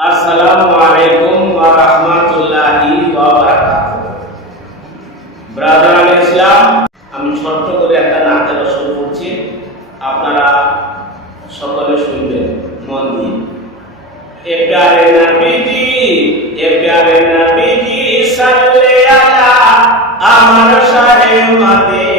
আসসালামু আলাইকুম ওয়া রাহমাতুল্লাহি ওয়া বারাকাতুহু। ব্রাদার আল ইসলাম, আমি ছোট্ট করে একটা নাতের রসুল পড়ছি, আপনারা সকলে শুনবেন মন দিয়ে। এ প্যারে নবীজি সাল্লে আলা আমার শাহে মদিনা।